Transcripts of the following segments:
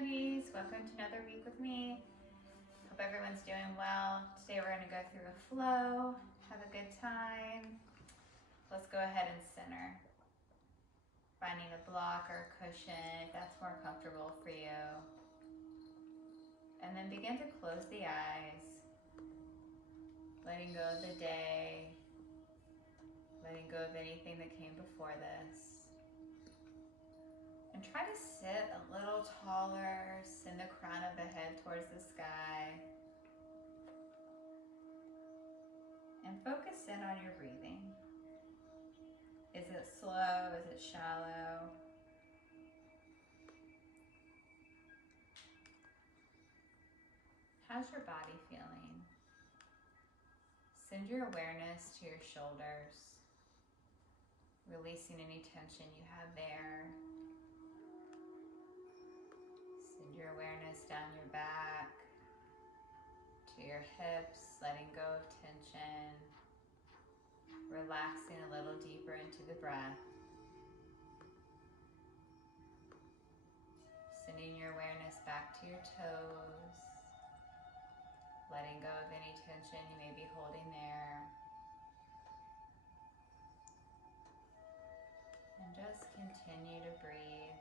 yogis, welcome to another week with me. Hope everyone's doing well. Today we're going to go through a flow, have a good time. Let's go ahead and center. Finding a block or a cushion if that's more comfortable for you. And then begin to close the eyes, letting go of the day, letting go of anything that came before this. And try to sit a little taller, send the crown of the head towards the sky. And focus in on your breathing. Is it slow? Is it shallow? How's your body feeling? Send your awareness to your shoulders, releasing any tension you have there. Send your awareness down your back, to your hips, letting go of tension, relaxing a little deeper into the breath. Sending your awareness back to your toes, letting go of any tension you may be holding there. And just continue to breathe.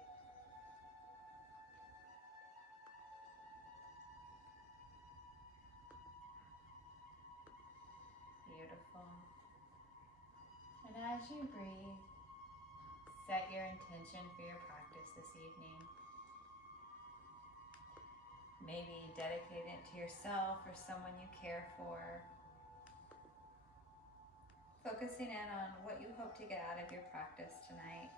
Beautiful. And as you breathe, set your intention for your practice this evening. Maybe dedicate it to yourself or someone you care for. Focusing in on what you hope to get out of your practice tonight.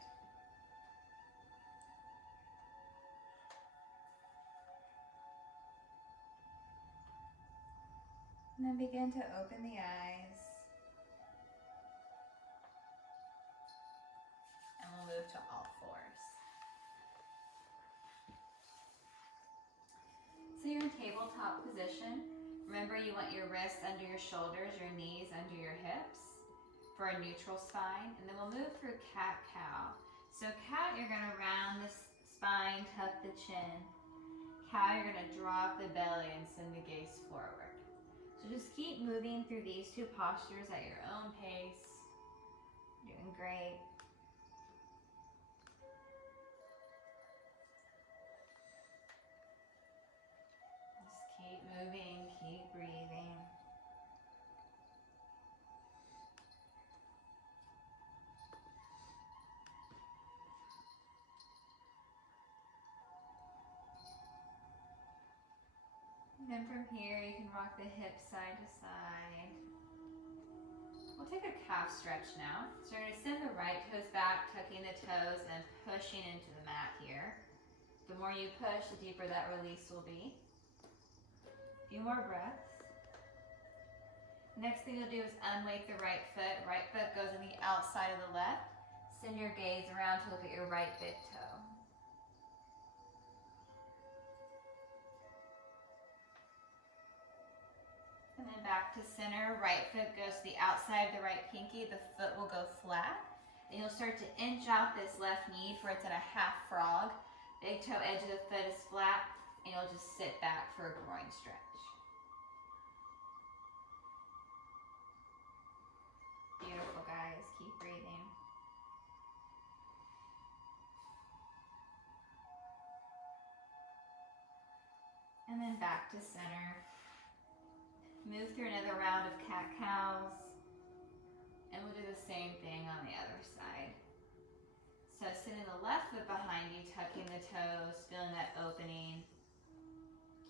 And then begin to open the eyes. And we'll move to all fours. So you're in tabletop position. Remember, you want your wrists under your shoulders, your knees under your hips for a neutral spine. And then we'll move through cat-cow. So cat, you're going to round the spine, tuck the chin. Cow, you're going to drop the belly and send the gaze forward. So just keep moving through these two postures at your own pace. Doing great. Just keep moving, keep breathing. And then from here, you can rock the hips side to side. We'll take a calf stretch now. So you're going to send the right toes back, tucking the toes and pushing into the mat here. The more you push, the deeper that release will be. A few more breaths. Next thing you'll do is unweight the right foot. Right foot goes on the outside of the left. Send your gaze around to look at your right big toe. And then back to center. Right foot goes to the outside of the right pinky. The foot will go flat. And you'll start to inch out this left knee for it's at a half frog. Big toe edge of the foot is flat. And you'll just sit back for a groin stretch. Beautiful, guys. Keep breathing. And then back to center. Move through another round of cat-cows. And we'll do the same thing on the other side. So sending the left foot behind you, tucking the toes, feeling that opening.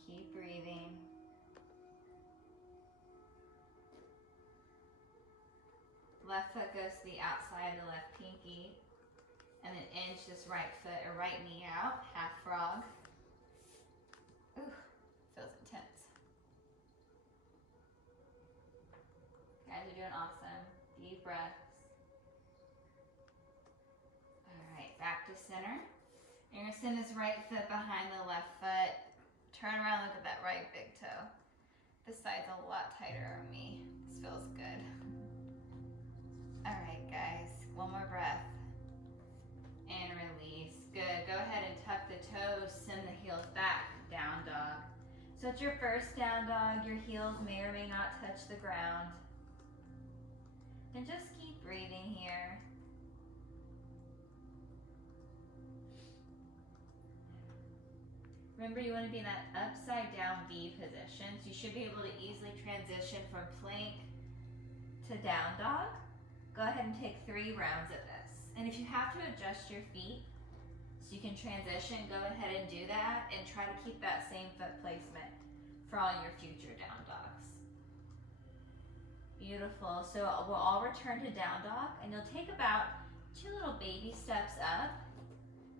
Keep breathing. Left foot goes to the outside of the left pinky. And then inch this right foot or right knee out, half frog. Ooh, feels intense. Guys are doing awesome. Deep breaths. All right, back to center. You're gonna send this right foot behind the left foot. Turn around, look at that right big toe. This side's a lot tighter on me. This feels good. All right, guys, one more breath. And release. Good, go ahead and tuck the toes, send the heels back. So it's your first down dog. Your heels may or may not touch the ground. And just keep breathing here. Remember, you want to be in that upside down V position, so you should be able to easily transition from plank to down dog. Go ahead and take 3 rounds of this. And if you have to adjust your feet so you can transition, go ahead and do that and try to keep that same foot placement for all your future down dogs. Beautiful. So we'll all return to down dog, and you'll take about 2 little baby steps up.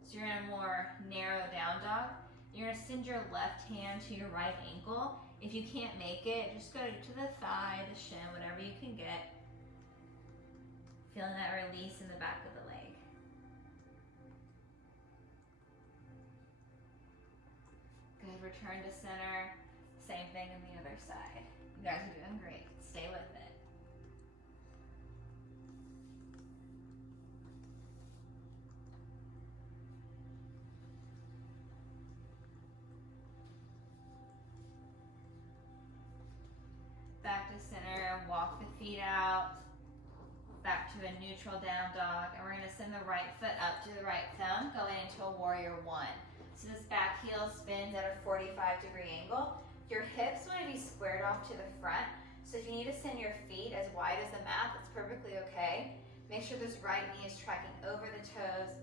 So you're in a more narrow down dog. You're gonna send your left hand to your right ankle. If you can't make it, just go to the thigh, the shin, whatever you can get. Feeling that release in the back of the leg. Good, return to center. Same thing on the other side. You guys are doing great. Stay with it. Back to center, walk the feet out, back to a neutral down dog, and we're gonna send the right foot up to the right thumb, going into a warrior 1. So this back heel spins at a 45-degree angle. Your hips wanna be squared off to the front, so if you need to send your feet as wide as the mat, that's perfectly okay. Make sure this right knee is tracking over the toes,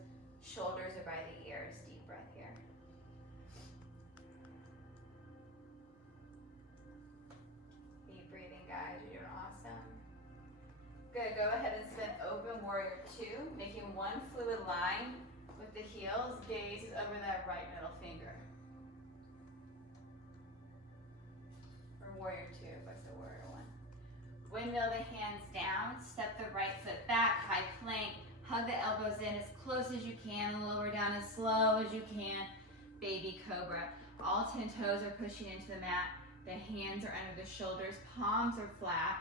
shoulders are by the ears. Deep breath here. Guys, you're doing awesome. Good, go ahead and spin open warrior 2, making one fluid line with the heels. Gaze is over that right middle finger. Or warrior 2, if I said warrior 1. Windmill the hands down, step the right foot back, high plank, hug the elbows in as close as you can, lower down as slow as you can, baby cobra. All 10 toes are pushing into the mat. The hands are under the shoulders, palms are flat,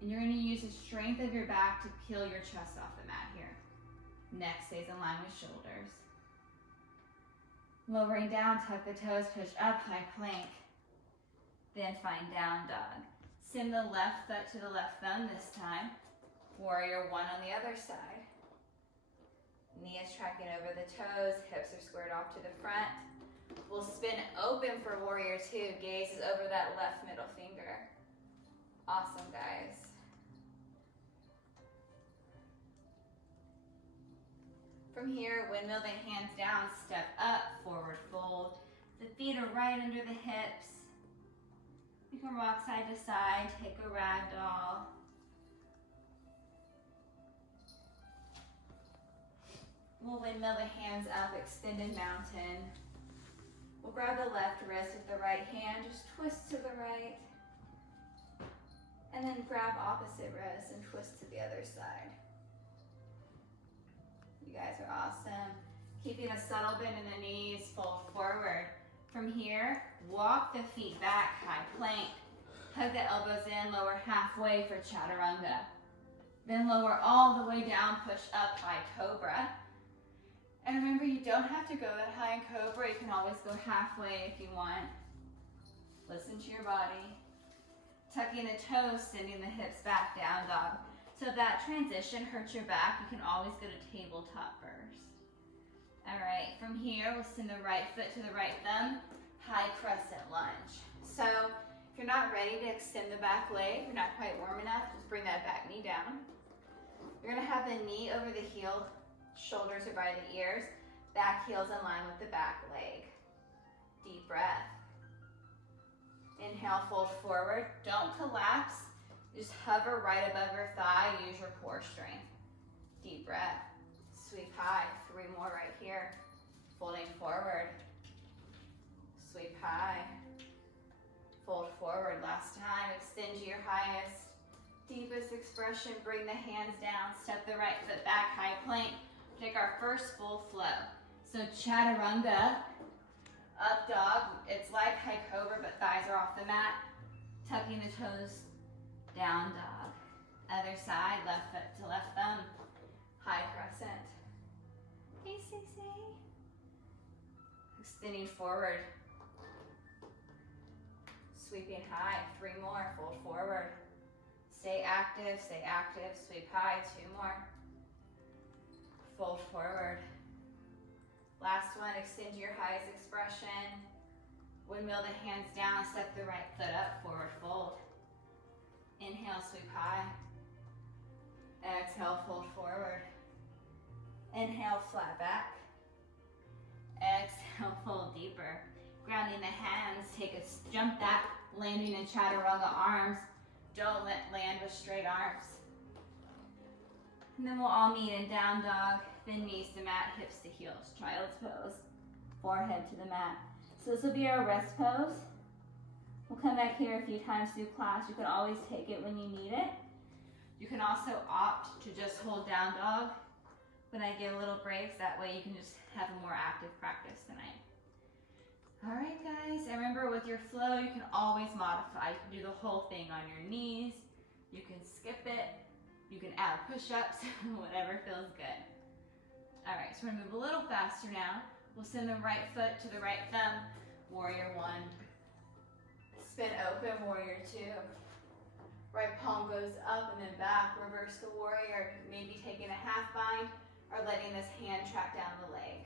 and you're gonna use the strength of your back to peel your chest off the mat here. Neck stays in line with shoulders. Lowering down, tuck the toes, push up, high plank. Then find down dog. Send the left foot to the left thumb this time. Warrior 1 on the other side. Knee is tracking over the toes, hips are squared off to the front. We'll spin open for warrior 2. Gaze is over that left middle finger. Awesome, guys. From here, windmill the hands down, step up, forward fold. The feet are right under the hips. You can rock side to side, take a ragdoll. We'll windmill the hands up, extended mountain. We'll grab the left wrist with the right hand, just twist to the right. And then grab opposite wrist and twist to the other side. You guys are awesome. Keeping a subtle bend in the knees, fold forward. From here, walk the feet back, high plank. Hug the elbows in, lower halfway for chaturanga. Then lower all the way down, push up, high cobra. And remember, you don't have to go that high in cobra. You can always go halfway if you want. Listen to your body. Tucking the toes, sending the hips back, down dog. So if that transition hurts your back, you can always go to tabletop first. All right, from here, we'll send the right foot to the right thumb, high crescent lunge. So if you're not ready to extend the back leg, you're not quite warm enough, just bring that back knee down. You're gonna have the knee over the heel, shoulders are by the ears, back heel's in line with the back leg. Deep breath. Inhale, fold forward. Don't collapse. Just hover right above your thigh. Use your core strength. Deep breath. Sweep high. 3 more right here. Folding forward. Sweep high. Fold forward. Last time. Extend to your highest, deepest expression. Bring the hands down. Step the right foot back. High plank. Take our first full flow. So chaturanga, up dog. It's like high cobra, but thighs are off the mat. Tucking the toes, down dog. Other side, left foot to left thumb. High crescent. ACC. Extending forward. Sweeping high, 3 more, fold forward. Stay active, sweep high, 2 more. Fold forward. Last one, extend your highest expression. Windmill the hands down, step the right foot up, forward fold. Inhale, sweep high. Exhale, fold forward. Inhale, flat back. Exhale, fold deeper. Grounding the hands, take a jump back, landing in chaturanga arms. Don't land with straight arms. And then we'll all meet in down dog, then knees to mat, hips to heels, child's pose, forehead to the mat. So this will be our rest pose. We'll come back here a few times through class. You can always take it when you need it. You can also opt to just hold down dog when I give little breaks. That way you can just have a more active practice tonight. All right, guys, and remember with your flow, you can always modify. You can do the whole thing on your knees. You can skip it. You can add push-ups, whatever feels good. All right, so we're gonna move a little faster now. We'll send the right foot to the right thumb, warrior 1. Spin open, warrior 2. Right palm goes up and then back, reverse the warrior, maybe taking a half bind or letting this hand track down the leg.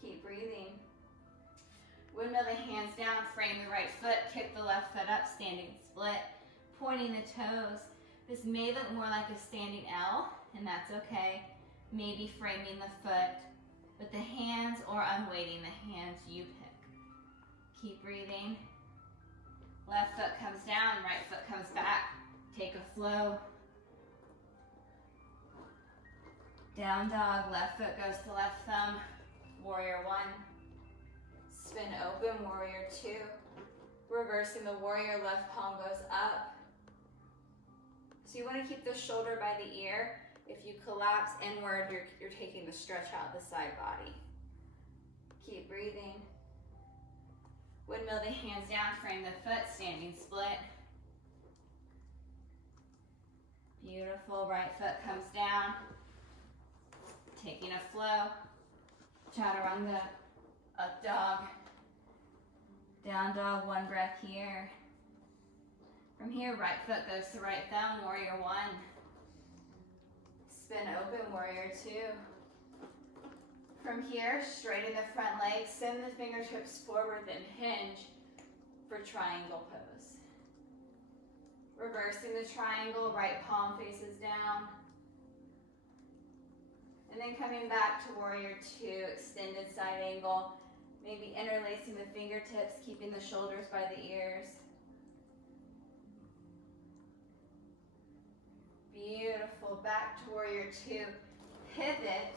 Keep breathing. Windmill the hands down, frame the right foot, kick the left foot up, standing split, pointing the toes. This may look more like a standing L, and that's okay. Maybe framing the foot with the hands or unweighting the hands, you pick. Keep breathing. Left foot comes down, right foot comes back. Take a flow. Down dog, left foot goes to left thumb, warrior 1. Spin open, warrior 2. Reversing the warrior, left palm goes up. So you want to keep the shoulder by the ear. If you collapse inward, you're taking the stretch out the side body. Keep breathing. Windmill the hands down, frame the foot, standing split. Beautiful, right foot comes down. Taking a flow. Chaturanga, up dog. Down dog, 1 breath here. From here, right foot goes to right thumb, warrior 1. Spin open, warrior 2. From here, straighten the front leg, send the fingertips forward, then hinge for triangle pose. Reversing the triangle, right palm faces down. And then coming back to warrior 2, extended side angle. Maybe interlacing the fingertips, keeping the shoulders by the ears. Beautiful, back to warrior 2, pivot,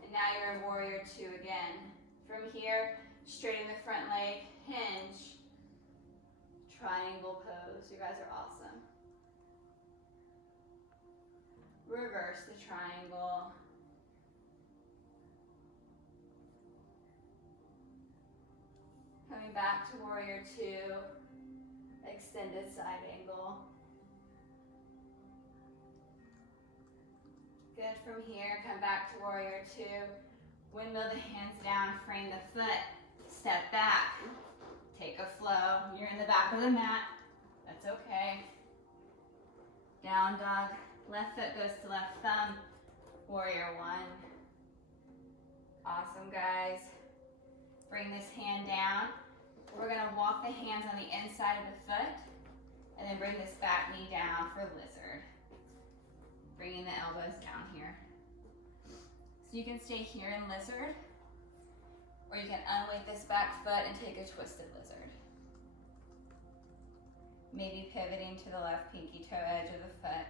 and now you're in warrior 2 again. From here, straighten the front leg, hinge, triangle pose. You guys are awesome. Reverse the triangle. Coming back to warrior 2, extended side angle. Good, from here, come back to warrior 2. Windmill the hands down, frame the foot, step back, take a flow. You're in the back of the mat, that's okay. Down dog, left foot goes to left thumb, warrior 1. Awesome, guys. Bring this hand down. We're gonna walk the hands on the inside of the foot, and then bring this back knee down for lizard. Bringing the elbows down here. So you can stay here in lizard, or you can unweight this back foot and take a twisted lizard. Maybe pivoting to the left pinky toe edge of the foot.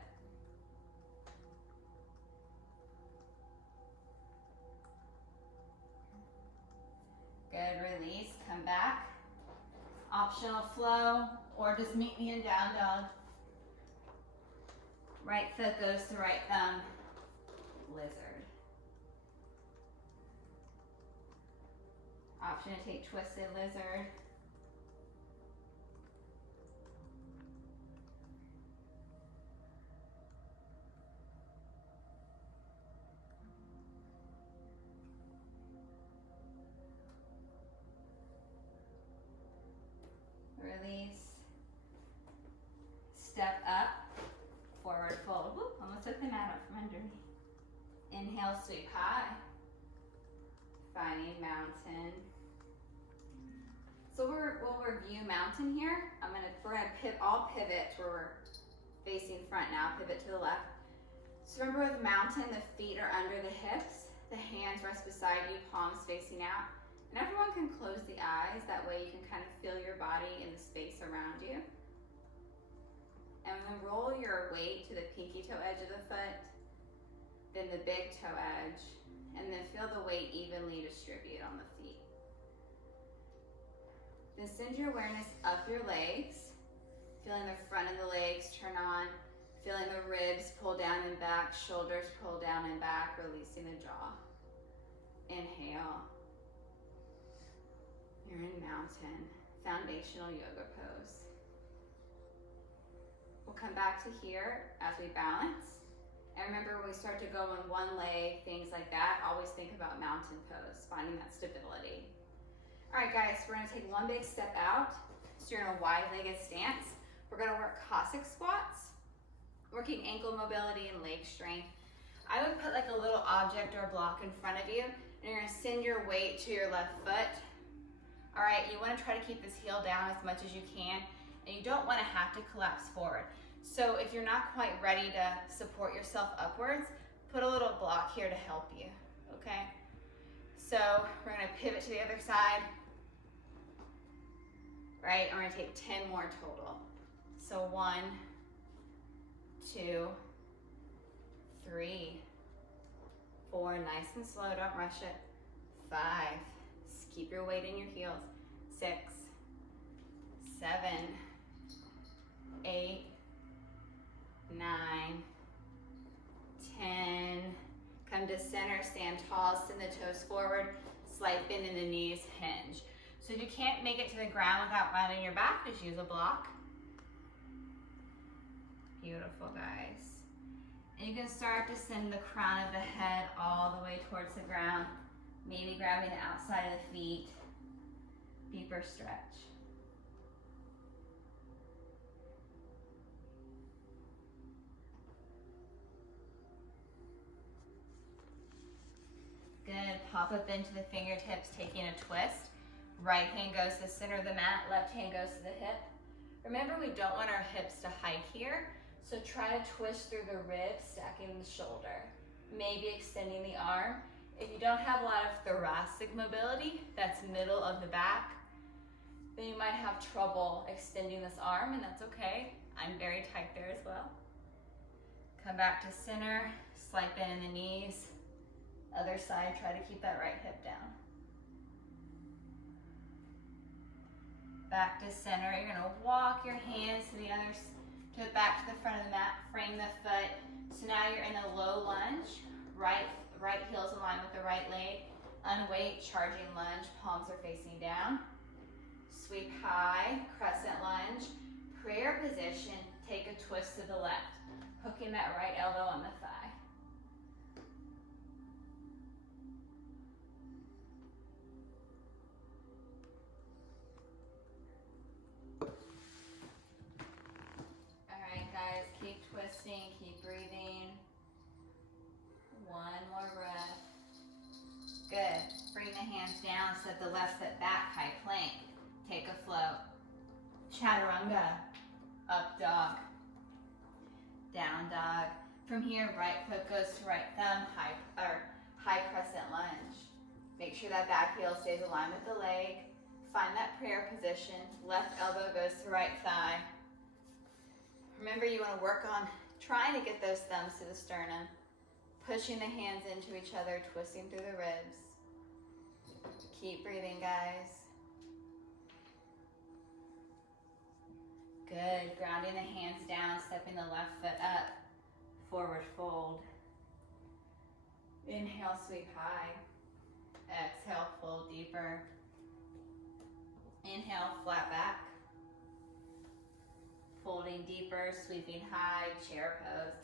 Good, release, come back. Optional flow, or just meet me in down dog. Right foot goes to right thumb, lizard. Option to take twisted lizard. Inhale, sweep high. Finding mountain. So we'll review mountain here. We're gonna all pivot where we're facing front now, pivot to the left. So remember with mountain, the feet are under the hips, the hands rest beside you, palms facing out. And everyone can close the eyes, that way you can kind of feel your body in the space around you. And then roll your weight to the pinky toe edge of the foot, then the big toe edge, and then feel the weight evenly distribute on the feet. Then send your awareness up your legs, feeling the front of the legs turn on, feeling the ribs pull down and back, shoulders pull down and back, releasing the jaw. Inhale. You're in mountain, foundational yoga pose. We'll come back to here as we balance. And remember, when we start to go on one leg, things like that, always think about mountain pose, finding that stability. All right, guys, we're gonna take one big step out. So you're in a wide-legged stance. We're gonna work Cossack squats, working ankle mobility and leg strength. I would put like a little object or block in front of you, and you're gonna send your weight to your left foot. All right, you wanna try to keep this heel down as much as you can, and you don't wanna have to collapse forward. So if you're not quite ready to support yourself upwards, put a little block here to help you, okay? So we're gonna pivot to the other side. Right, and we're gonna take 10 more total. So 1, 2, 3, 4, nice and slow, don't rush it. 5, just keep your weight in your heels. 6, 7, 8, 9, 10. Come to center, stand tall, send the toes forward, slight bend in the knees, hinge. So if you can't make it to the ground without rounding your back, just use a block. Beautiful, guys. And you can start to send the crown of the head all the way towards the ground, maybe grabbing the outside of the feet. Deeper stretch. Good, pop up into the fingertips, taking a twist. Right hand goes to the center of the mat, left hand goes to the hip. Remember, we don't want our hips to hike here, so try to twist through the ribs, stacking the shoulder. Maybe extending the arm. If you don't have a lot of thoracic mobility, that's middle of the back, then you might have trouble extending this arm, and that's okay. I'm very tight there as well. Come back to center, slight bend in the knees. Other side, try to keep that right hip down. Back to center, you're gonna walk your hands to the back to the front of the mat, frame the foot. So now you're in a low lunge, right heel's in line with the right leg, unweight, charging lunge, palms are facing down. Sweep high, crescent lunge, prayer position, take a twist to the left, hooking that right elbow on the thigh. Keep breathing. One more breath. Good. Bring the hands down, set the left foot back, high plank. Take a float. Chaturanga. Up dog. Down dog. From here, right foot goes to right thumb, high crescent lunge. Make sure that back heel stays aligned with the leg. Find that prayer position. Left elbow goes to right thigh. Remember, you want to work on trying to get those thumbs to the sternum, pushing the hands into each other, twisting through the ribs. Keep breathing, guys. Good, grounding the hands down, stepping the left foot up, forward fold. Inhale, sweep high. Exhale, fold deeper. Inhale, flat back. Folding deeper, sweeping high, chair pose.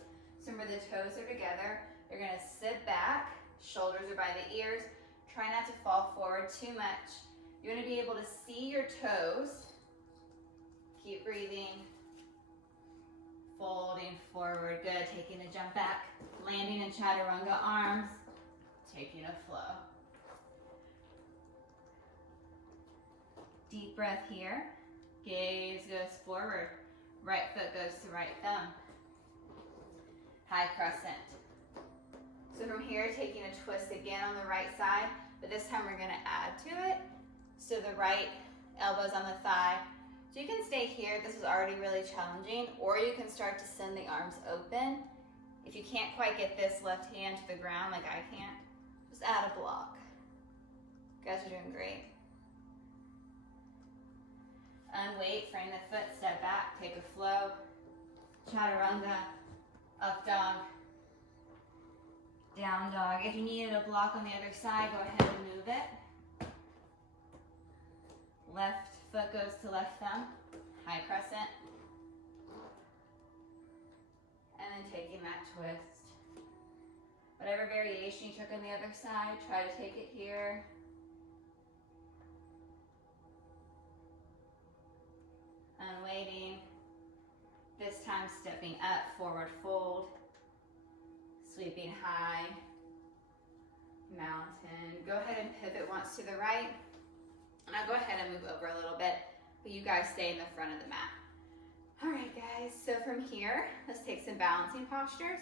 So remember, the toes are together. You're gonna sit back, shoulders are by the ears. Try not to fall forward too much. You wanna be able to see your toes. Keep breathing. Folding forward, good. Taking a jump back, landing in chaturanga, arms taking a flow. Deep breath here. Gaze goes forward. Right foot goes to right thumb. High crescent. So from here, taking a twist again on the right side, but this time we're gonna add to it. So the right elbow's on the thigh. So you can stay here, this is already really challenging, or you can start to send the arms open. If you can't quite get this left hand to the ground like I can't, just add a block. You guys are doing great. Unweight, frame the foot, step back, take a flow. Chaturanga, up dog, down dog. If you needed a block on the other side, go ahead and move it. Left foot goes to left thumb, high crescent. And then taking that twist. Whatever variation you took on the other side, try to take it here. Unweighting. This time stepping up, forward fold. Sweeping high. Mountain. Go ahead and pivot once to the right. And I'll go ahead and move over a little bit, but you guys stay in the front of the mat. All right, guys, so from here, let's take some balancing postures.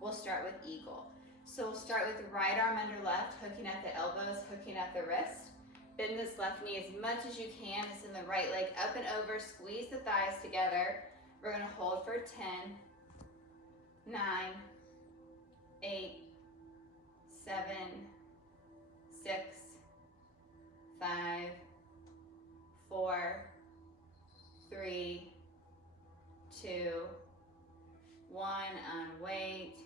We'll start with eagle. So we'll start with the right arm under left, hooking at the elbows, hooking at the wrist. Bend this left knee as much as you can. It's in the right leg, up and over, squeeze the thighs together. We're gonna hold for 10, 9, 8, 7, 6, 5, 4, 3, 2, 1, unweight.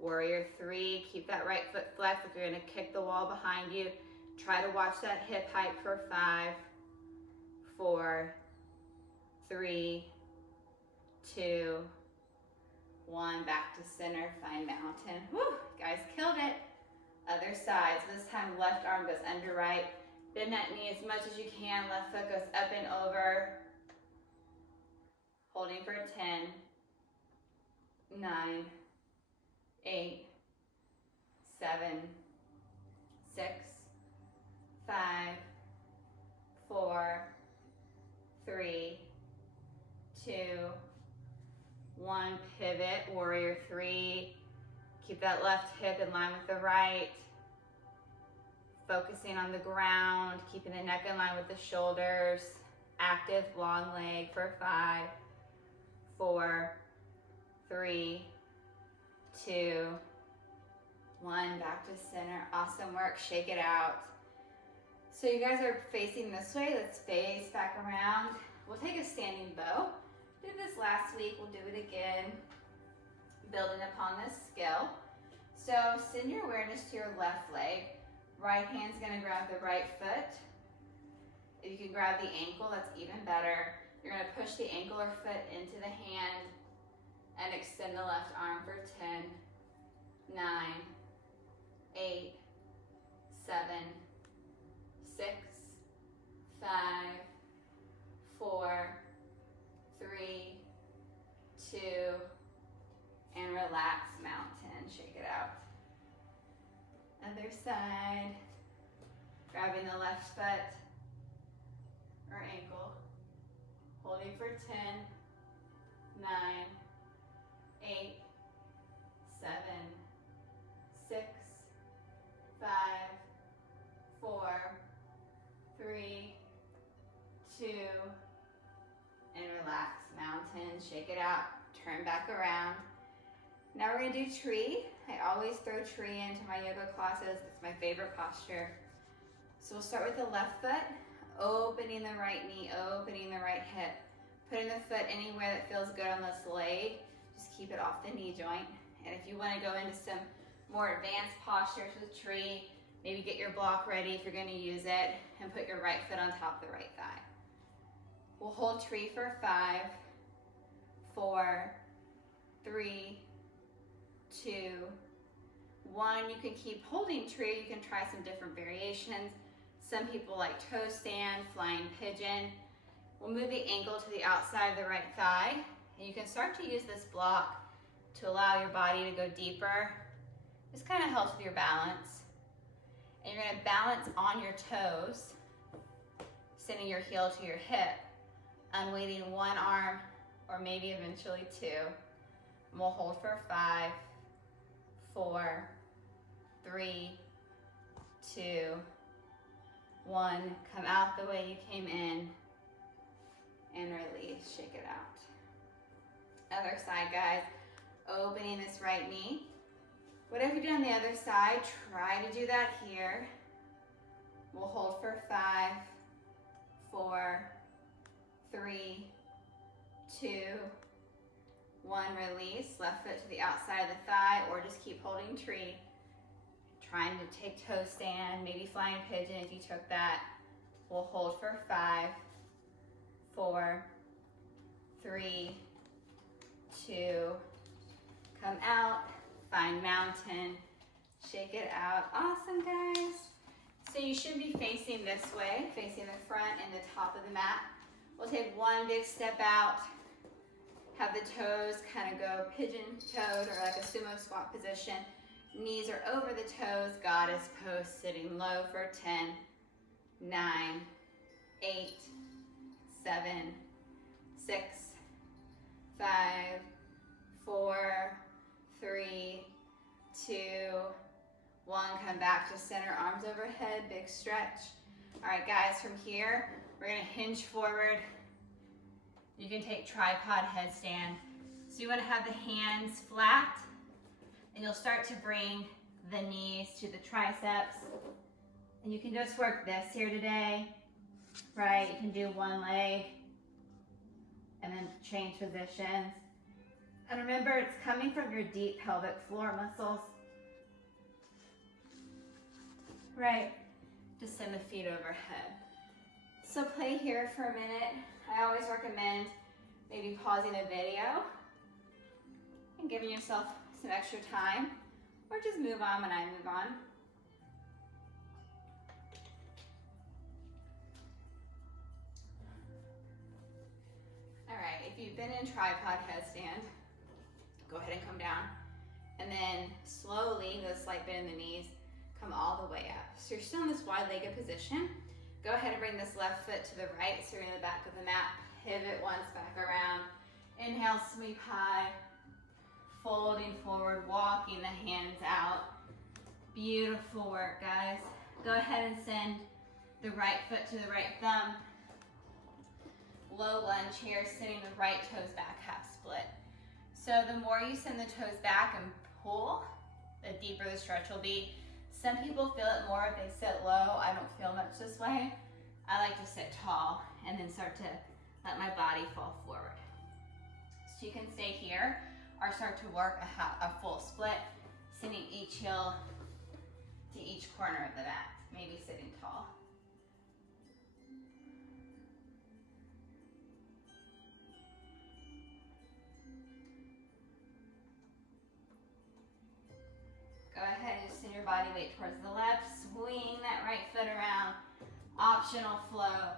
Warrior 3, keep that right foot flexed. If you're gonna kick the wall behind you, try to watch that hip height for 5, 4, 3, 2, 1, back to center, find mountain. Woo, guys killed it. Other side, so this time left arm goes under right. Bend that knee as much as you can. Left foot goes up and over. Holding for 10, 9, 8, 7, 6, 5, 4, 3, 2, 1. Pivot, warrior 3. Keep that left hip in line with the right. Focusing on the ground, keeping the neck in line with the shoulders. Active long leg for 5, 4, 3, 2, 1. Back to center. Awesome work. Shake it out. So you guys are facing this way. Let's face back around. We'll take a standing bow. Did this last week. We'll do it again. Building upon this skill. So send your awareness to your left leg. Right hand's gonna grab the right foot. If you can grab the ankle, that's even better. You're gonna push the ankle or foot into the hand and extend the left arm for 10, 9, 8, 7, 6, 5, 4, 3, 2, and relax, mountain. Shake it out. Other side. Grabbing the left foot or ankle. Holding for 10, 9, 8, 7, 6, 5, 4, 3, 2, and relax, mountain. Shake it out. Turn back around. Now we're gonna do tree. I always throw tree into my yoga classes. It's my favorite posture. So we'll start with the left foot, opening the right knee, opening the right hip, putting the foot anywhere that feels good on this leg. Just keep it off the knee joint. And if you wanna go into some more advanced postures with tree, maybe get your block ready if you're gonna use it, and put your right foot on top of the right thigh. We'll hold tree for 5, 4, 3, 2, 1. You can keep holding tree. You can try some different variations. Some people like toe stand, flying pigeon. We'll move the ankle to the outside of the right thigh. And you can start to use this block to allow your body to go deeper This kind of helps with your balance. And you're gonna balance on your toes, sending your heel to your hip, unweighting one arm, or maybe eventually two. And we'll hold for 5, 4, 3, 2, 1. Come out the way you came in, and release, shake it out. Other side, guys. Opening this right knee. Whatever you do on the other side, try to do that here. We'll hold for 5, 4, 3, 2, 1. Release. Left foot to the outside of the thigh, or just keep holding tree. Trying to take toe stand, maybe flying pigeon if you took that. We'll hold for 5, 4, 3, 2, come out, find mountain, shake it out. Awesome, guys. So you should be facing this way, facing the front and the top of the mat. We'll take one big step out, have the toes kind of go pigeon-toed or like a sumo squat position. Knees are over the toes, goddess pose, sitting low for 10, 9, 8, 7, 6, 5, 4, 3, 2, 1. Come back to center, arms overhead, big stretch. All right, guys, from here, we're gonna hinge forward. You can take tripod headstand. So you wanna have the hands flat, and you'll start to bring the knees to the triceps. And you can just work this here today, right? You can do one leg and then change positions. And remember, it's coming from your deep pelvic floor muscles. Right, just send the feet overhead. So play here for a minute. I always recommend maybe pausing the video and giving yourself some extra time, or just move on when I move on. All right, if you've been in tripod headstand, go ahead and come down. And then slowly, the slight bend in the knees, come all the way up. So you're still in this wide-legged position. Go ahead and bring this left foot to the right, so you're in the back of the mat. Pivot once back around. Inhale, sweep high. Folding forward, walking the hands out. Beautiful work, guys. Go ahead and send the right foot to the right thumb. Low lunge here, sitting the right toes back, half split. So the more you send the toes back and pull, the deeper the stretch will be. Some people feel it more if they sit low. I don't feel much this way. I like to sit tall and then start to let my body fall forward. So you can stay here or start to work a full split, sending each heel to each corner of the mat, maybe sitting tall. Go ahead and just send your body weight towards the left, swing that right foot around, optional flow.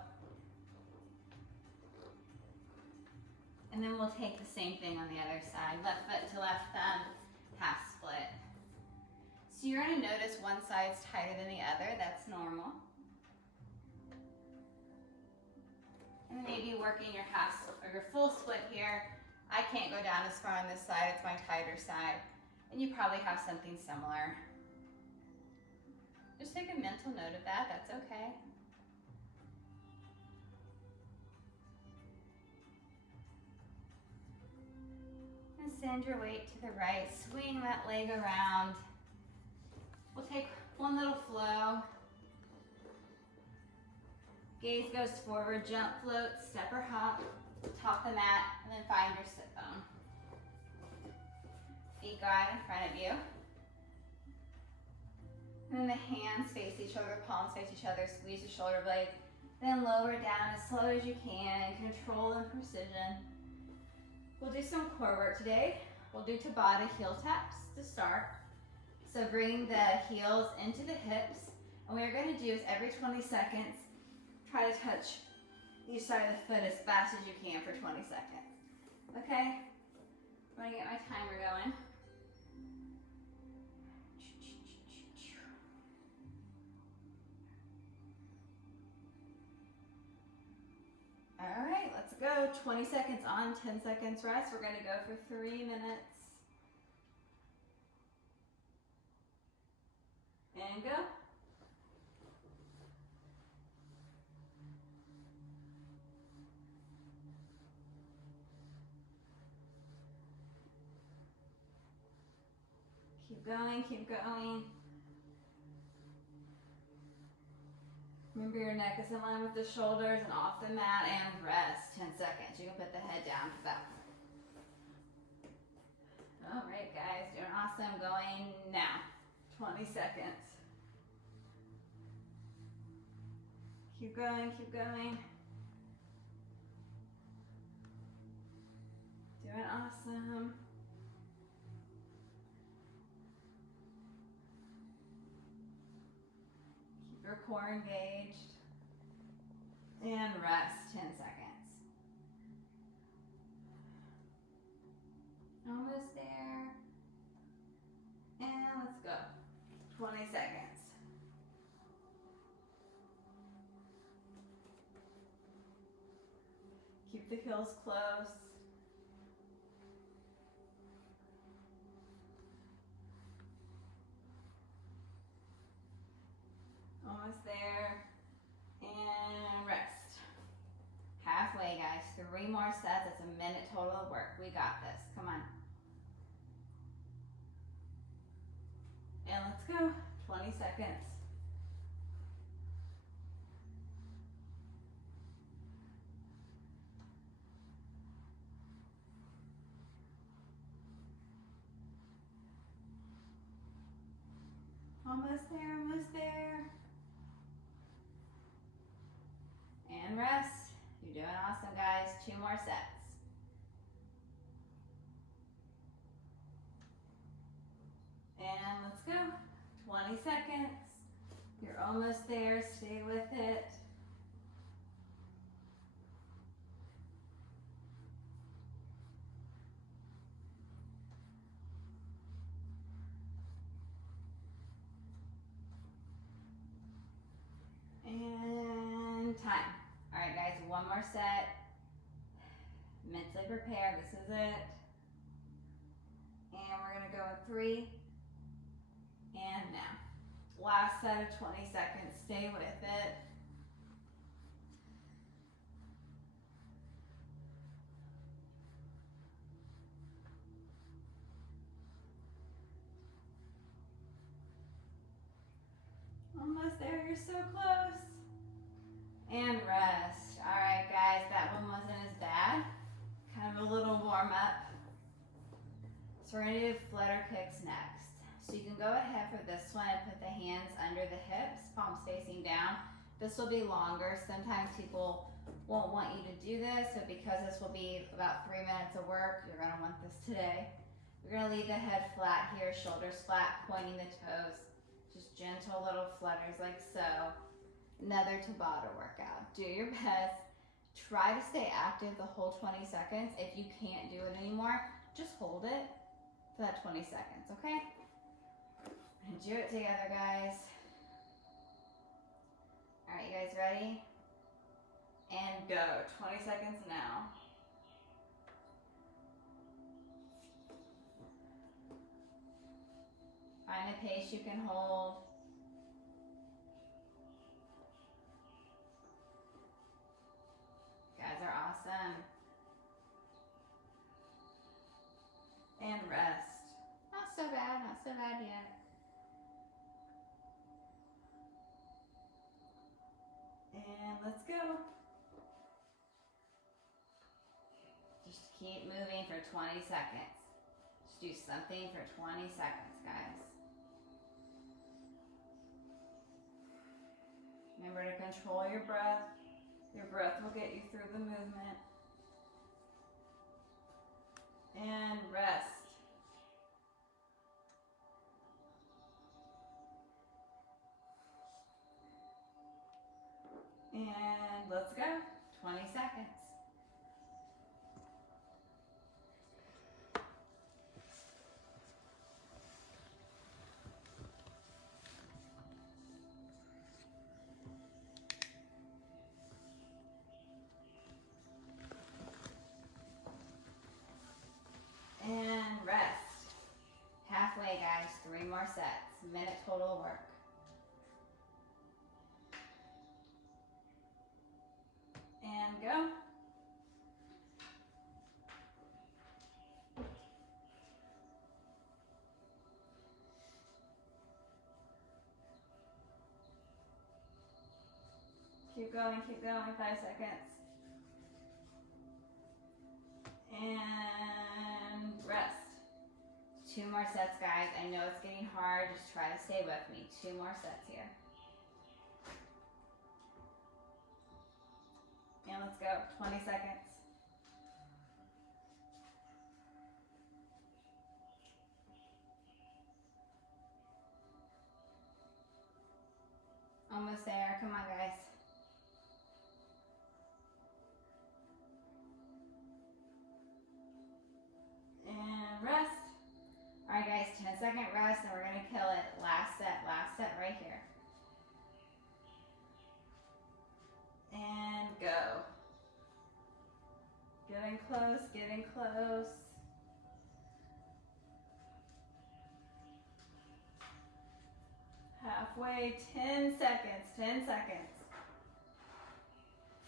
And then we'll take the same thing on the other side, left foot to left thumb, half split. So you're gonna notice one side's tighter than the other, that's normal. And maybe working your half or your full split here. I can't go down as far on this side, it's my tighter side. And you probably have something similar. Just take a mental note of that, that's okay. And send your weight to the right, swing that leg around. We'll take one little flow. Gaze goes forward, jump, float, step or hop, top the mat, and then find your sit bone. Feet go out in front of you. And then the hands face each other, palms face each other, squeeze the shoulder blades. Then lower down as slow as you can, control and precision. We'll do some core work today. We'll do Tabata heel taps to start. So bring the heels into the hips. And what you're gonna do is every 20 seconds, try to touch each side of the foot as fast as you can for 20 seconds. Okay? I'm gonna get my timer going. go. 20 seconds on, 10 seconds rest. We're gonna go for 3 minutes. And go. Keep going, keep going. Remember your neck is in line with the shoulders and off the mat, and rest. 10 seconds. You can put the head down for that one. All right, guys, doing awesome. Going now. 20 seconds. Keep going, keep going. Doing awesome. Keep your core engaged. And rest 10 seconds. Almost there. And let's go. 20 seconds. Keep the heels close. Almost there. And rest. Halfway, guys. 3 more sets. It's a minute total of work. We got this. Come on. And let's go. 20 seconds. Almost there, almost there. And rest. You're doing awesome, guys. 2 more sets. And let's go. 20 seconds. You're almost there. Stay with it. And time. All right, guys, 1 more set. Mentally prepare. This is it. And we're going to go in 3. And now. Last set of 20 seconds. Stay with it. Almost there. You're so close. And rest. All right, guys, that one wasn't as bad. Kind of a little warm up. So we're going to do flutter kicks next. So you can go ahead for this one and put the hands under the hips, palms facing down. This will be longer. Sometimes people won't want you to do this, so because this will be about 3 minutes of work, you're going to want this today. You're going to leave the head flat here, shoulders flat, pointing the toes. Just gentle little flutters like so. Another Tabata workout. Do your best. Try to stay active the whole 20 seconds. If you can't do it anymore, just hold it for that 20 seconds, okay? And do it together, guys. All right, you guys ready? And go. 20 seconds now. Find a pace you can hold. You guys are awesome. And rest. Not so bad, not so bad yet. And let's go. Just keep moving for 20 seconds. Just do something for 20 seconds, guys. Remember to control your breath. Your breath will get you through the movement. And rest. And let's go. 20 seconds. more sets. Minute total work. And go. Keep going, 5 seconds. And rest. 2 more sets, guys. I know it's getting hard, just try to stay with me. 2 more sets here. And let's go, 20 seconds. Almost there, come on guys. And rest. All right guys, 10-second rest and we're gonna kill it. Last set right here. And go. Getting close, getting close. Halfway, 10 seconds, 10 seconds.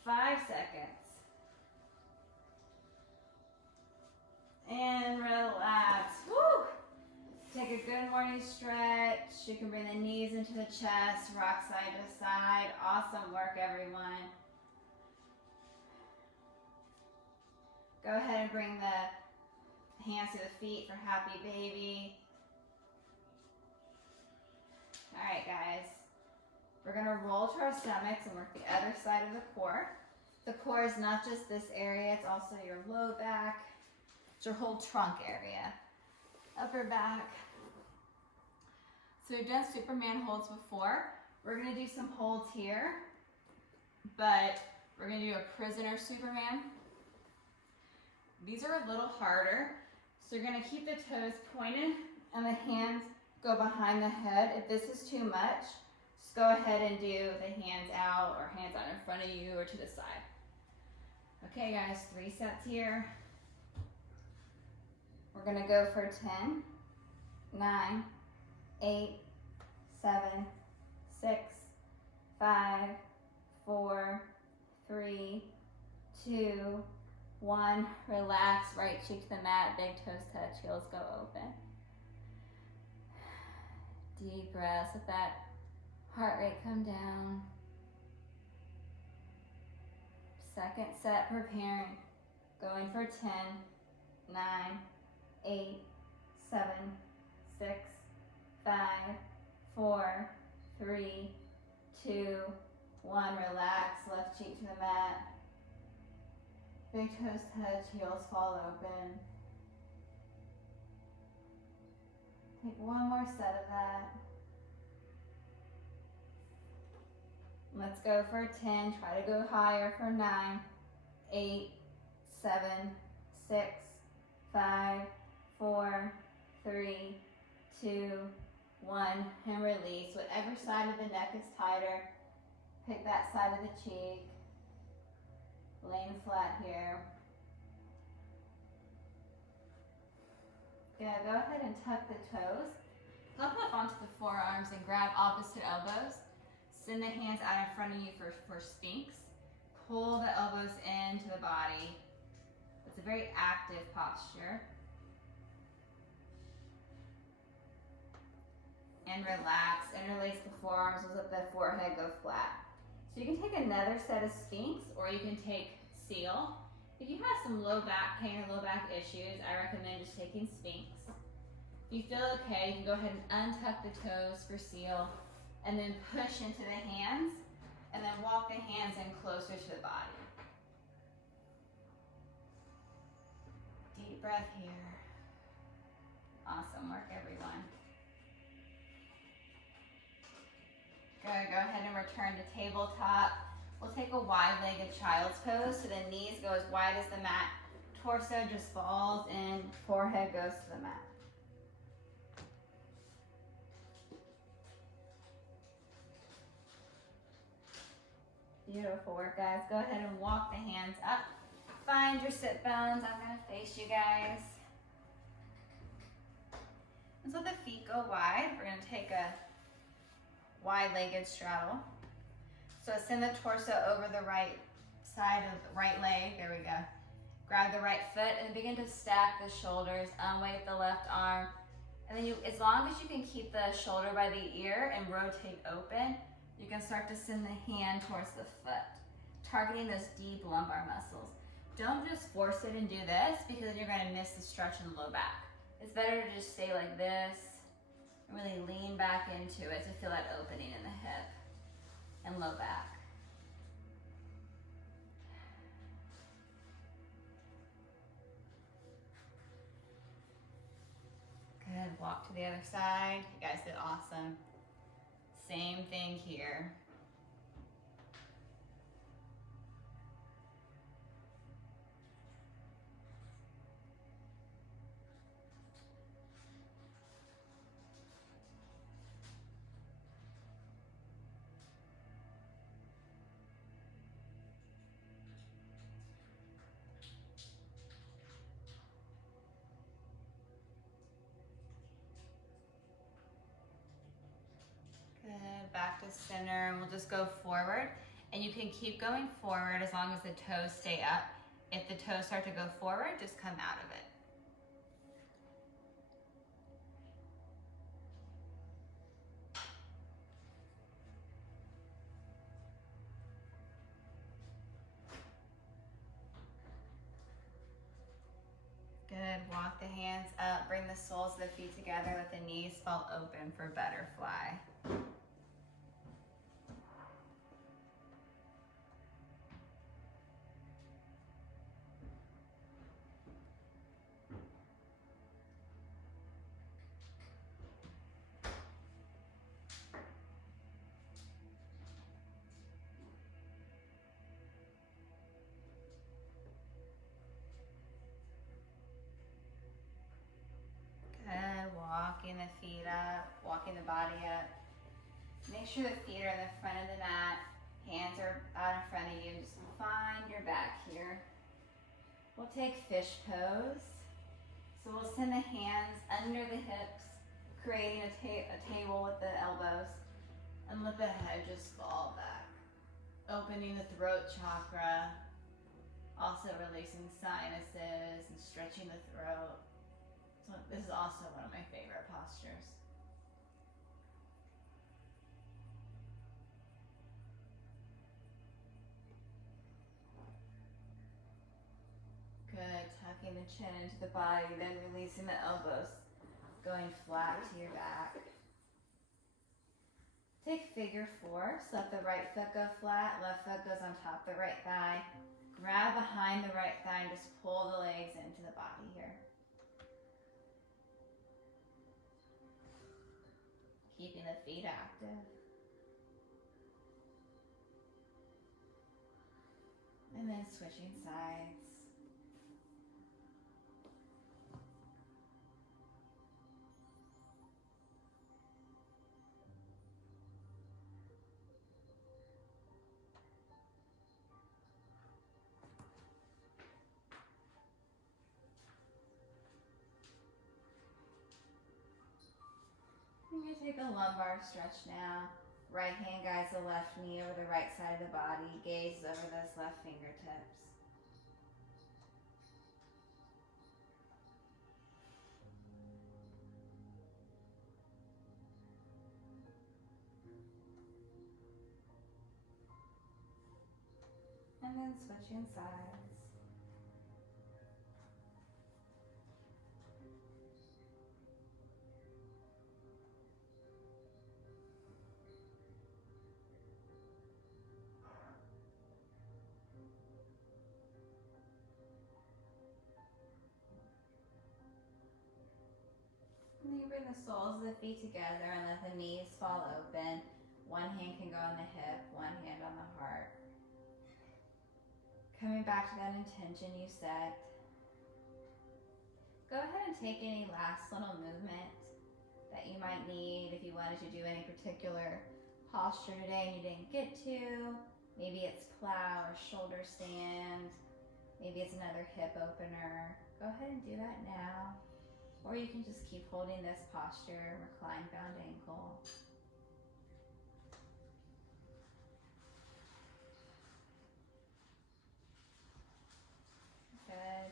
5 seconds. And relax. Woo! Take a good morning stretch. You can bring the knees into the chest, rock side to side. Awesome work, everyone. Go ahead and bring the hands to the feet for happy baby. All right, guys. We're gonna roll to our stomachs and work the other side of the core. The core is not just this area, it's also your low back. It's your whole trunk area. Upper back. So we've done Superman holds before. We're gonna do some holds here, but we're gonna do a prisoner Superman. These are a little harder. So you're gonna keep the toes pointed and the hands go behind the head. If this is too much, just go ahead and do the hands out or hands out in front of you or to the side. Okay guys, 3 sets here. We're gonna go for 10, 9, 8, 7, 6, 5, 4, 3, 2, 1. Relax, right cheek to the mat, big toes touch, heels go open. Deep breaths, let that heart rate come down. Second set, preparing. Going for 10, 9, 8, 7, 6, 5, 4, 3, 2, 1. Relax, left cheek to the mat. Big toes touch, heels fall open. Take one more set of that. Let's go for 10. Try to go higher for 9, 8, 7, 6, 5, 4, 3, 2, 1. And release. Whatever side of the neck is tighter, pick that side of the cheek. Laying flat here. Good. Go ahead and tuck the toes. Hop up onto the forearms and grab opposite elbows. Send the hands out in front of you for Sphinx. Pull the elbows into the body. It's a very active posture. And relax. Interlace the forearms, let the forehead go flat. So you can take another set of Sphinx or you can take Seal. If you have some low back pain or low back issues, I recommend just taking Sphinx. If you feel okay, you can go ahead and untuck the toes for Seal and then push into the hands and then walk the hands in closer to the body. Deep breath here. Awesome work, everyone. Good, go ahead and return to tabletop. We'll take a wide-legged child's pose so the knees go as wide as the mat. Torso just falls in, forehead goes to the mat. Beautiful work, guys. Go ahead and walk the hands up. Find your sit bones. I'm gonna face you guys. Let's let the feet go wide. We're gonna take a wide-legged straddle. So send the torso over the right side of the right leg. There we go. Grab the right foot and begin to stack the shoulders. Unweight the left arm. And then as long as you can keep the shoulder by the ear and rotate open, you can start to send the hand towards the foot, targeting those deep lumbar muscles. Don't just force it and do this because then you're gonna miss the stretch in the low back. It's better to just stay like this and really lean back into it to feel that opening in the hip and low back. Good, walk to the other side. You guys did awesome. Same thing here. Good, back to center, and we'll just go forward. And you can keep going forward as long as the toes stay up. If the toes start to go forward, just come out of it. Good, walk the hands up, bring the soles of the feet together, let the knees fall open for butterfly. Good, walking the feet up, walking the body up. Make sure the feet are in the front of the mat, hands are out in front of you. Just find your back here. We'll take fish pose. So we'll send the hands under the hips, creating a table with the elbows, and let the head just fall back. Opening the throat chakra, also releasing sinuses and stretching the throat. So this is also one of my favorite postures. Good, tucking the chin into the body, then releasing the elbows, going flat to your back. Take figure four, so let the right foot go flat, left foot goes on top of the right thigh. Grab behind the right thigh and just pull the legs into the body here. Keeping the feet active. And then switching sides. You're gonna take a lumbar stretch now. Right hand guides the left knee over the right side of the body. Gaze over those left fingertips. And then switching sides. And then you bring the soles of the feet together and let the knees fall open. One hand can go on the hip, one hand on the heart. Coming back to that intention you set. Go ahead and take any last little movement that you might need if you wanted to do any particular posture today and you didn't get to. Maybe it's plow or shoulder stand. Maybe it's another hip opener. Go ahead and do that now. Or you can just keep holding this posture, reclined bound ankle. Good.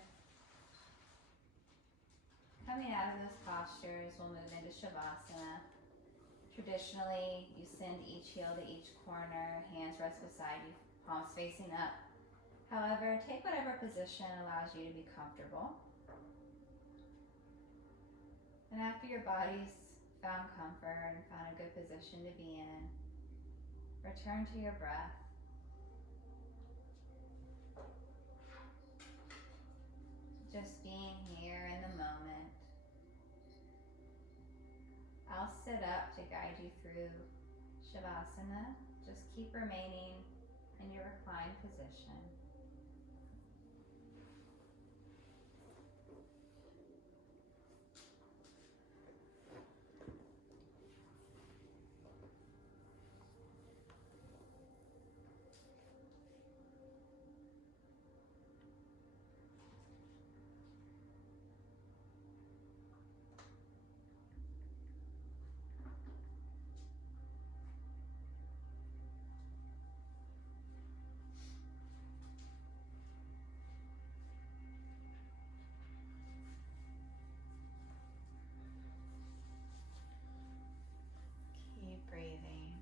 Coming out of those postures, we'll move into Shavasana. Traditionally, you send each heel to each corner, hands rest beside you, palms facing up. However, take whatever position allows you to be comfortable. And after your body's found comfort and found a good position to be in, return to your breath. Just being here in the moment. I'll sit up to guide you through Shavasana. Just keep remaining in your reclined position. Keep breathing.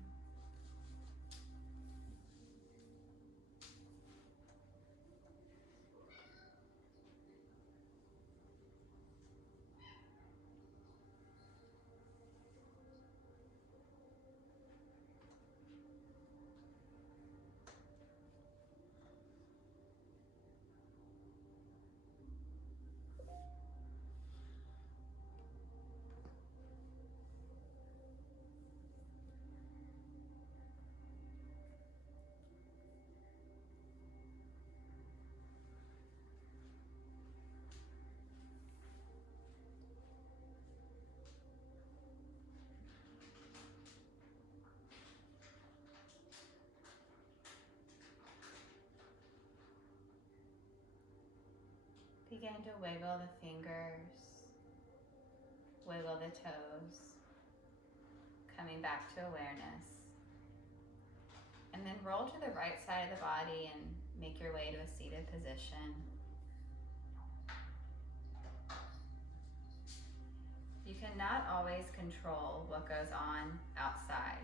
Begin to wiggle the fingers, wiggle the toes, coming back to awareness. And then roll to the right side of the body and make your way to a seated position. You cannot always control what goes on outside,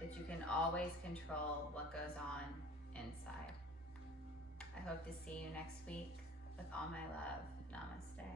but you can always control what goes on inside. I hope to see you next week. With all my love, namaste.